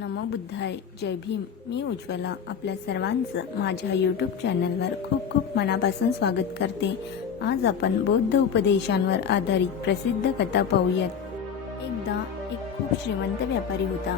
नमो बुद्धाय. जय भीम. मी उज्ज्वला आपल्या सर्वांचं माझ्या यूट्यूब चॅनलवर खूप खूप मनापासून स्वागत करते. आज आपण बौद्ध उपदेशांवर आधारित प्रसिद्ध कथा पाहूयात. एकदा एक खूप श्रीमंत व्यापारी होता.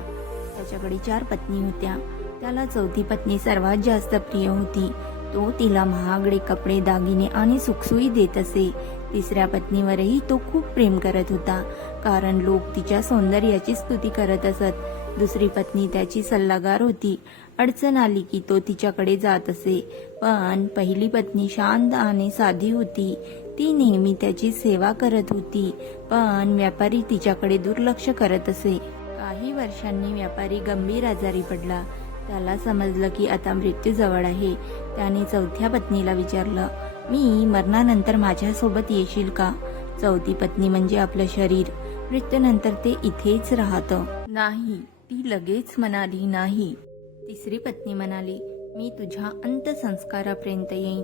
त्याच्याकडे 4 पत्नी होत्या. त्याला चौथी पत्नी सर्वात जास्त प्रिय होती. तो तिला महागडे कपडे, दागिने आणि सुखसोयी देत असे. तिसऱ्या पत्नीवरही तो खूप प्रेम करत होता, कारण लोक तिच्या सौंदर्याची स्तुती करत असत. दुसरी पत्नी त्याची सल्लागार होती. अडचण आली की तो तिच्याकडे जात असे. पण पहिली पत्नी शांत आणि साधी होती. ती नेहमी त्याची सेवा करत होती, पण व्यापारी तिच्याकडे दुर्लक्ष करत असे. काही वर्षांनी व्यापारी गंभीर आजारी पडला. त्याला समजलं की आता मृत्यू जवळ आहे. त्याने चौथ्या पत्नीला विचारलं, मी मरणानंतर माझ्यासोबत येशील का? चौथी पत्नी म्हणजे आपलं शरीर. मृत्यूनंतर ते इथेच राहतं. नाही, ती लगेच म्हणाली नाही. तिसरी पत्नी म्हणाली, मी तुझ्या अंत्यसंस्कारापर्यंत येईन.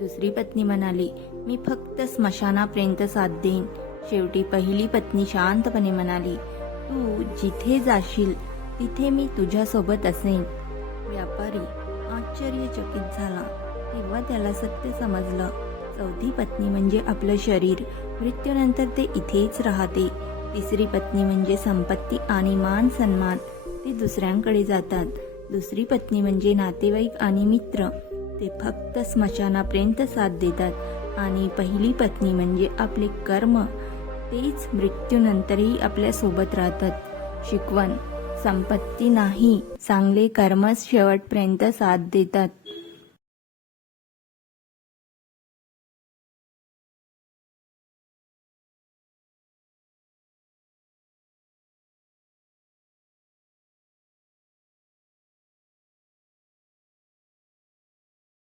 दुसरी पत्नी म्हणाली, मी फक्त स्मशानापर्यंत साथ देईन. शेवटी पहिली पत्नी शांतपणे म्हणाली, तू जिथे जाशील तिथे मी तुझ्यासोबत असेन. व्यापारी आश्चर्यचकित झाला. तेव्हा त्याला सत्य समजलं. चौथी पत्नी म्हणजे आपलं शरीर. मृत्यूनंतर ते इथेच राहते. तिसरी पत्नी म्हणजे संपत्ती आणि मान सन्मान. ते दुसऱ्यांकडे जातात. दुसरी पत्नी म्हणजे नातेवाईक आणि मित्र. ते फक्त स्मशानापर्यंत साथ देतात. आणि पहिली पत्नी म्हणजे आपले कर्म. तेच मृत्यूनंतरही आपल्या सोबत राहतात. शिकवण: संपत्ती नाही, चांगले कर्मच शेवटपर्यंत साथ देतात.